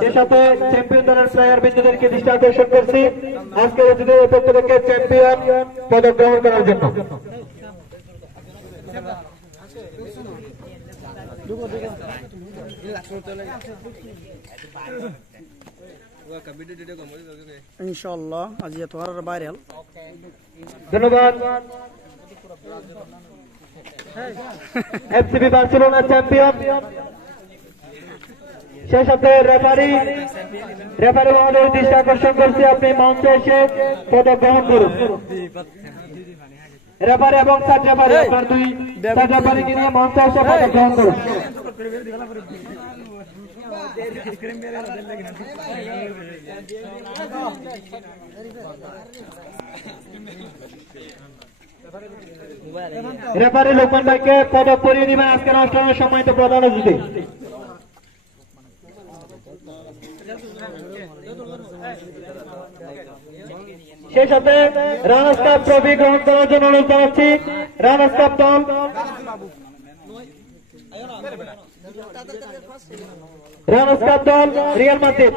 সেই সাথে চ্যাম্পিয়ন দলের প্লেয়ার বৃন্দদেরকে দৃষ্টি আকর্ষণ করছি আজকের অতিথিদের পক্ষ থেকে চ্যাম্পিয়ন পদক গ্রহণ করার জন্য। ইনশাআল্লাহ আজ তোমার ভাইরাল। ধন্যবাদ। FCB Barcelona champion. সেই সাথে রেফারি মহোদয়ের দৃষ্টি আকর্ষণ করছি আপনি মঞ্চে এসে পদক গ্রহণ করুন। রেফারি এবং সাব রেফারি আপনার দুই সাব রেফারিকে নিয়ে মঞ্চে এসে পদক গ্রহণ করুন। রেফারি লোকমান ভাইকে পদক পরিয়ে দিবেন আজকের অনুষ্ঠানের সম্মানিত প্রধান অতিথি। সেই সাথে রানার্স কাপ ট্রফি গ্রহণ করার জন্য অনুরোধ জানাচ্ছি রানার্স কাপ দল। রানার্স কাপ দল Real Madrid.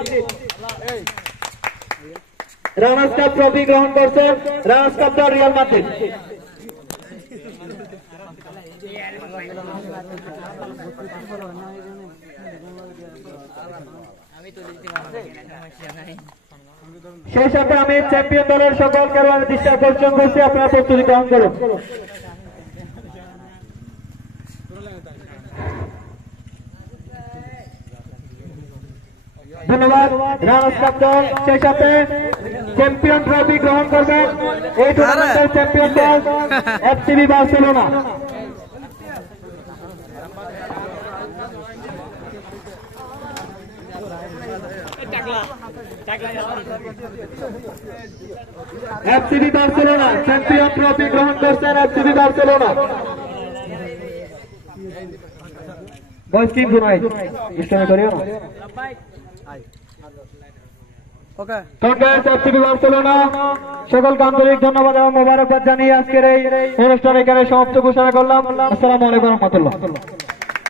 Runners cup trophy গ্রহণ করছেন রানার্স কাপ দল রিয়াল মাদ্রিদ। সেই সাথে আমি চ্যাম্পিয়ন দলের সকল খেলোয়াড়ের দৃষ্টি আকর্ষণ করছি আপনারা প্রস্তুতি গ্রহণ করুন। ধন্যবাদ। রানার্স কাপ দল সেই সাথে চ্যাম্পিয়ন ট্রফি গ্রহণ করবেন এই টুর্নামেন্টের চ্যাম্পিয়ন দল FCB Barcelona. FCB Barcelona champion trophy গ্রহণ করছেন এফসিবি বার্সেলোনা। বয়স কি গুনাই ইস্টামে করিও না। কংগ্রেস এফসিবি বার্সেলোনা সকলকে আন্তরিক ধন্যবাদ এবং মোবারকবাদ জানিয়ে আজকের এই অনুষ্ঠান এখানে সমাপ্ত ঘোষণা করলাম। আসসালামু আলাইকুম ওয়া রাহমাতুল্লাহ।